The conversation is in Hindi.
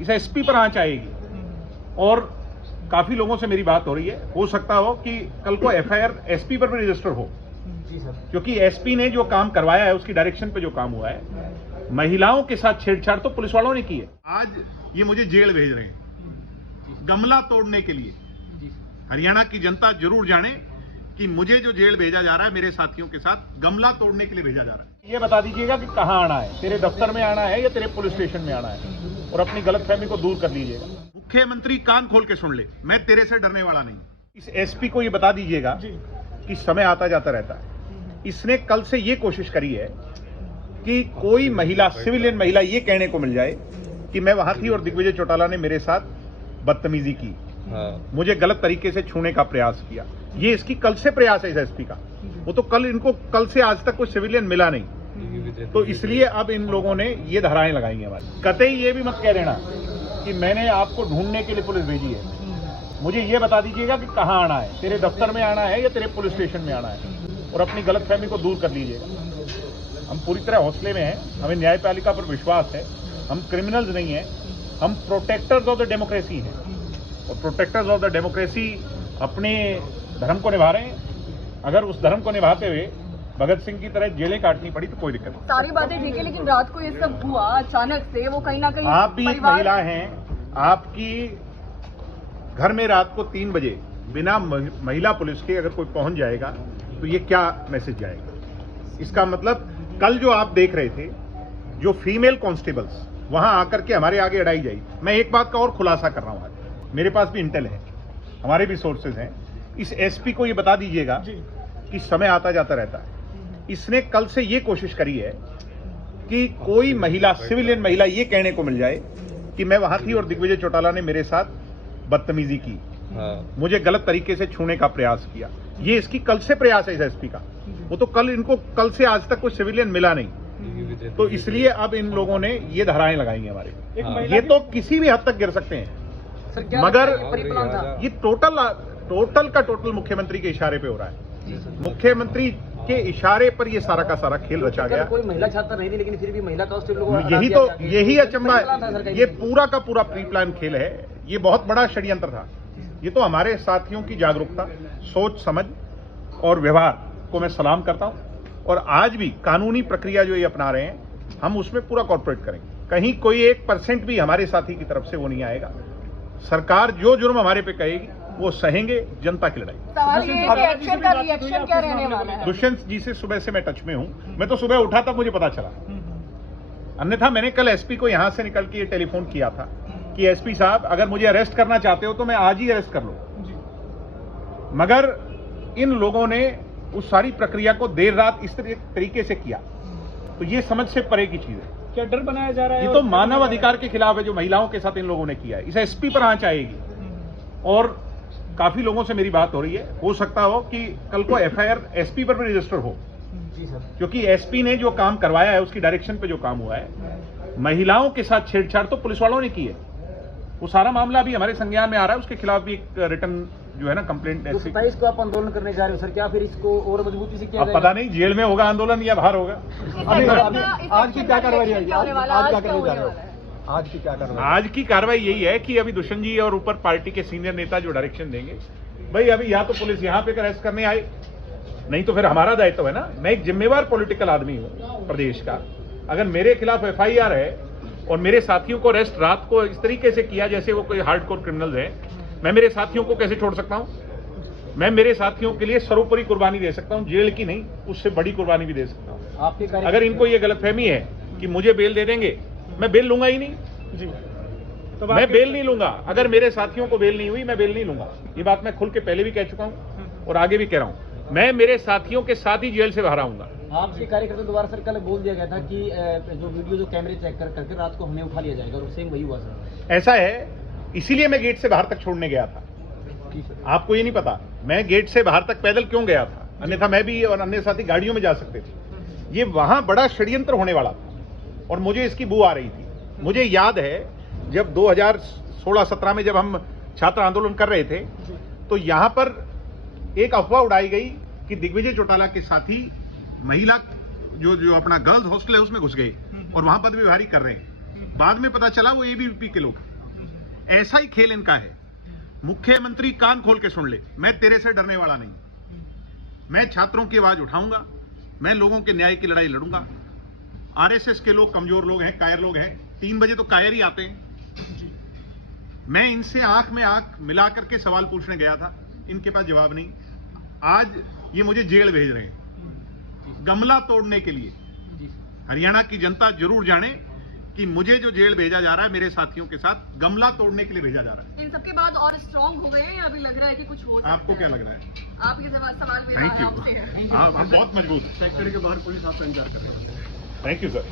इस एसपी पर आंच आएगी। और काफी लोगों से मेरी बात हो रही है, हो सकता हो कि कल को एफआईआर एसपी पर भी रजिस्टर हो। जी सर। क्योंकि एसपी ने जो काम करवाया है, उसकी डायरेक्शन पे जो काम हुआ है, महिलाओं के साथ छेड़छाड़ तो पुलिस वालों ने की है। आज ये मुझे जेल भेज रहे हैं गमला तोड़ने के लिए। हरियाणा की जनता जरूर जाने कि मुझे जो जेल भेजा जा रहा है, मेरे साथियों के साथ गमला तोड़ने के लिए भेजा जा रहा है। ये बता दीजिएगा कि कहां आना है, तेरे दफ्तर में आना है या तेरे पुलिस स्टेशन में आना है, और अपनी गलतफहमी को दूर कर लीजिएगा। मुख्यमंत्री कान खोल के सुन ले, मैं तेरे से डरने वाला नहीं। इस एसपी को ये बता दीजिएगा कि समय आता जाता रहता है। इसने कल से ये कोशिश करी है कि कोई महिला, सिविलियन महिला, ये कहने को मिल जाए कि मैं वहां थी और दिग्विजय चौटाला ने मेरे साथ बदतमीजी की, मुझे गलत तरीके से छूने का प्रयास किया। ये इसकी कल से प्रयास है इस एसपी का। वो तो कल से आज तक कोई सिविलियन मिला नहीं, तो इसलिए अब इन लोगों ने ये धाराएं लगाई हैं हमारी। कतई ये भी मत कह देना कि मैंने आपको ढूंढने के लिए पुलिस भेजी है। मुझे ये बता दीजिएगा कि कहां आना है, तेरे दफ्तर में आना है या तेरे पुलिस स्टेशन में आना है, और अपनी गलतफहमी को दूर कर लीजिएगा। हम पूरी तरह हौसले में हैं, हमें न्यायपालिका पर विश्वास है, हम क्रिमिनल्स नहीं हैं, हम प्रोटेक्टर्स ऑफ द डेमोक्रेसी हैं, और प्रोटेक्टर्स ऑफ द डेमोक्रेसी अपने धर्म को निभा रहे हैं। अगर उस धर्म को निभाते हुए भगत सिंह की तरह जेलें काटनी पड़ी तो कोई दिक्कत नहीं। सारी बातें ठीक है, लेकिन रात को ये सब हुआ अचानक से, वो कहीं ना कहीं आप भी एक महिला हैं, आपकी घर में रात को 3 बजे बिना महिला पुलिस के अगर कोई पहुंच जाएगा तो ये क्या मैसेज जाएगा? इसका मतलब कल जो आप देख रहे थे, जो फीमेल कांस्टेबल्स वहां आकर के हमारे आगे अड़ाई जाई। मैं एक बात का और खुलासा कर रहा हूं, आज मेरे पास भी इंटेल है, हमारे भी सोर्सेज हैं। इस एसपी को ये बता दीजिएगा कि समय आता जाता रहता है। इसने कल से ये कोशिश करी है कि कोई महिला, सिविलियन महिला, ये कहने को मिल जाए कि मैं वहां थी और दिग्विजय चौटाला ने मेरे साथ बदतमीजी की, मुझे गलत तरीके से छूने का प्रयास किया। ये इसकी कल से प्रयास है इस एसपी का। वो तो कल से आज तक कोई सिविलियन मिला नहीं, तो इसलिए अब इन लोगों ने ये धाराएं लगाई हैं हमारे। ये तो किसी भी हद तक गिर सकते हैं, मगर ये टोटल का टोटल मुख्यमंत्री के इशारे पे हो रहा है। मुख्यमंत्री के इशारे पर ये सारा का सारा खेल रचा गया। कोई महिला छात्र नहीं थी, लेकिन फिर भी महिला कांस्टेबल यही अचंभा है। ये पूरा का पूरा प्री प्लान खेल है। ये बहुत बड़ा षड्यंत्र था। ये तो हमारे साथियों की जागरूकता, सोच समझ और व्यवहार को मैं सलाम करता हूं, और आज भी कानूनी प्रक्रिया जो ये अपना रहे हैं, हम उसमें पूरा कॉर्पोरेट करेंगे। कहीं कोई 1% भी हमारे साथी की तरफ से वो नहीं आएगा। सरकार जो जुर्म हमारे पे कहेगी वो सहेंगे, जनता की लड़ाई। सवाल ये है कि एक्शन का रिएक्शन क्या रहने वाला है? दुष्यंत जी से सुबह से मैं टच में हूं। मैं तो सुबह उठा तब मुझे पता चला, अन्यथा मैंने कल एसपी को यहां से निकल के ये टेलीफोन किया था कि एसपी साहब, अगर मुझे अरेस्ट करना चाहते हो तो मैं आज ही अरेस्ट कर लो। मगर इन लोगों ने उस सारी प्रक्रिया को देर रात इस तरीके से किया, तो ये समझ से परे की चीज है। क्या डर बनाया जा रहा है? ये तो मानव अधिकार के खिलाफ है जो महिलाओं के साथ इन लोगों ने किया है। इस एसपी पर आंच आएगी। और काफी लोगों से मेरी बात हो रही है, हो सकता हो कि कल को एफआईआर एसपी पर भी रजिस्टर हो। जी सर। क्योंकि एसपी ने जो काम करवाया है, उसकी डायरेक्शन पे जो काम हुआ है, महिलाओं के साथ छेड़छाड़ तो पुलिस वालों ने की है। वो सारा मामला भी हमारे संज्ञान में आ रहा है। उसके खिलाफ भी एक रिटर्न जो है ना कंप्लेंट। 27 को आप आंदोलन करने जा रहे हो सर, क्या फिर इसको और मजबूती से किया अब पता नहीं जेल में होगा आंदोलन या बाहर होगा। आज की क्या कार्रवाई है? आज की क्या कार्रवाई? आज की कार्रवाई यही है कि अभी दुष्यंत जी और ऊपर पार्टी के सीनियर नेता जो डायरेक्शन देंगे, भाई अभी या तो पुलिस यहाँ पे अरेस्ट करने आए, नहीं तो फिर हमारा दायित्व है ना। मैं एक जिम्मेवार पॉलिटिकल आदमी हूँ प्रदेश का। अगर मेरे खिलाफ एफआईआर है और मेरे साथियों को अरेस्ट रात को इस तरीके से किया जैसे वो कोई हार्डकोर क्रिमिनल है, मैं मेरे साथियों को कैसे छोड़ सकता हूँ? मैं मेरे साथियों के लिए सर्वोपरि कुर्बानी दे सकता हूँ, जेल की नहीं, उससे बड़ी कुर्बानी भी दे सकता हूँ। अगर इनको ये गलतफहमी है कि मुझे बेल दे देंगे, मैं बेल लूंगा ही नहीं जी। तो मैं बेल नहीं लूंगा। अगर मेरे साथियों को बेल नहीं हुई, मैं बेल नहीं लूंगा। ये बात मैं खुल के पहले भी कह चुका हूं और आगे भी कह रहा हूं। मैं मेरे साथियों के साथ ही जेल से बाहर आऊंगा। आपके कार्यकर्ता द्वारा सर कल बोल दिया गया था कि जो वीडियो जो कैमरे चेक करके रात को हमें उठा लिया जाएगा, और सेम वही हुआ सर। ऐसा है, इसीलिए मैं गेट से बाहर तक छोड़ने गया था। आपको ये नहीं पता मैं गेट से बाहर तक पैदल क्यों गया था, अन्यथा मैं भी और अन्य साथी गाड़ियों में जा सकते थे। ये वहां बड़ा षड्यंत्र होने वाला था और मुझे इसकी बू आ रही थी। मुझे याद है जब 2016-17 में जब हम छात्र आंदोलन कर रहे थे, तो यहां पर एक अफवाह उड़ाई गई कि दिग्विजय चौटाला के साथी महिला जो अपना गर्ल्स हॉस्टल है उसमें घुस गए और वहां पदवीधारी कर रहे हैं। बाद में पता चला वो एबीवीपी के लोग। ऐसा ही खेल इनका है। मुख्यमंत्री कान खोल के सुन ले, मैं तेरे से डरने वाला नहीं। मैं छात्रों की आवाज उठाऊंगा, मैं लोगों के न्याय की लड़ाई लड़ूंगा। आरएसएस के लोग कमजोर लोग हैं, कायर लोग हैं, 3 बजे तो कायर ही आते हैं। मैं इनसे आंख में आंख मिला करके सवाल पूछने गया था, इनके पास जवाब नहीं। आज ये मुझे जेल भेज रहे हैं गमला तोड़ने के लिए। हरियाणा की जनता जरूर जाने कि मुझे जो जेल भेजा जा रहा है, मेरे साथियों के साथ गमला तोड़ने के लिए भेजा जा रहा है। इन सबके बाद और स्ट्रांग हो गए हैं, अभी लग रहा है कि कुछ हो सकता है। आपको क्या लग रहा है? आप ये सवाल मेरा थैंक है यू। आपसे है। हाँ, हम बहुत मजबूत हैं। सेक्टर के बाहर पुलिस आपका इंतजार कर रही है। Thank you sir.